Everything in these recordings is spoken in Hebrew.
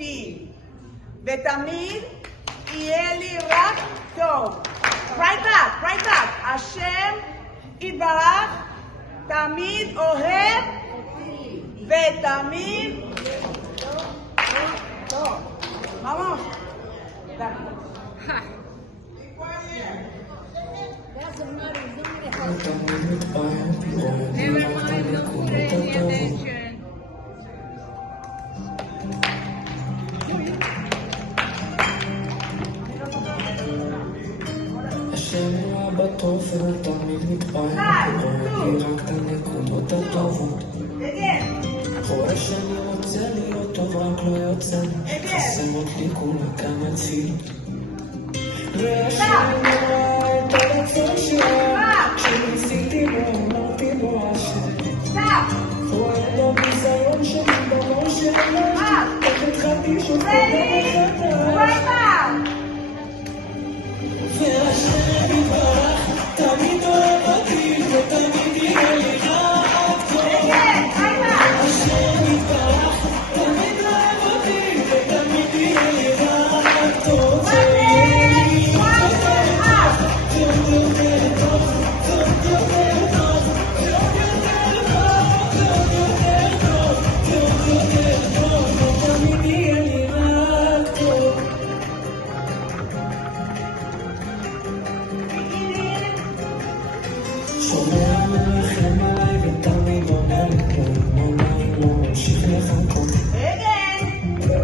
איתי, ותמיד יהיה לי רק טוב. Right back. השם יתברך תמיד אוהב ותמיד טוב. ממש. Never mind, no put any attention. השם נראה בטוב ותמיד מתפעל, רואה לי רק את הנקודות הטובות. רואה שאני רוצה להיות טוב רק לא יוצא, חסם אותי כולה כמה ציל. והשם נראה את הרצון שלה, כשניסיתי בו אמרתי בו השם. רואה את הביזיון שלי בראש שלה, איך התחלתי שוב במחתה. והשם יתברך תמיד אוהב אותי ותמיד יהיה לי רק טוב. השם יתברך תמיד אוהב אותי ותמיד יהיה לי רק טוב. ויהיה לי ותמיד יהיה לי רק טוב. שומע מלחם עליי ותמיד אומר לי כן, עליי לא ממשיך לחכות.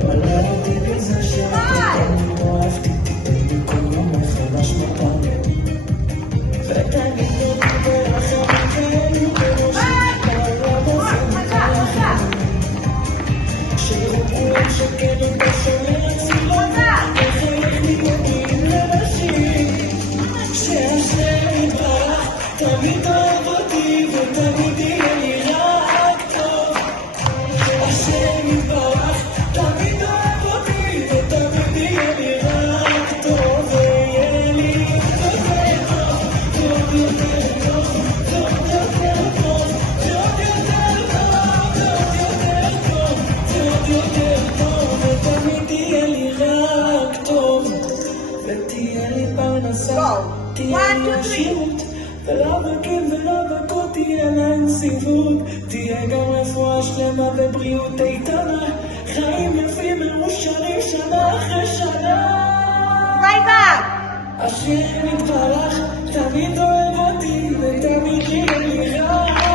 מלא אותי בזה שתמיד אוהבתי, תיתן לי כל יום מחדש מתעניין. ותמיד אותי ברחמים כאלו בראשי, בעולם הזה מכל החיים. שיראו כולם שכן אותה שומר הצילות, וחלק מגונים לנשים. שהשם יתברך תמיד אוהב אותי ותמיד יהיה לי רק טוב. השם יתברך תמיד אוהב אותי ותמיד יהיה לי רק טוב. ויהיה לי יותר טוב, טוב יותר טוב, טוב יותר טוב, טוב יותר טוב, טוב יותר טוב, ותמיד יהיה לי רק טוב. ותהיה לי פרנסה, תהיה לי עשירות, ולאבקים ולאבקות תהיה להם סיבות. תהיה גם רפואה שלמה ובריאות איתנה, חיים יפים מאושרים שנה אחרי שנה. השם יתברך תמיד אוהב אותי ותמיד יהיה לי רק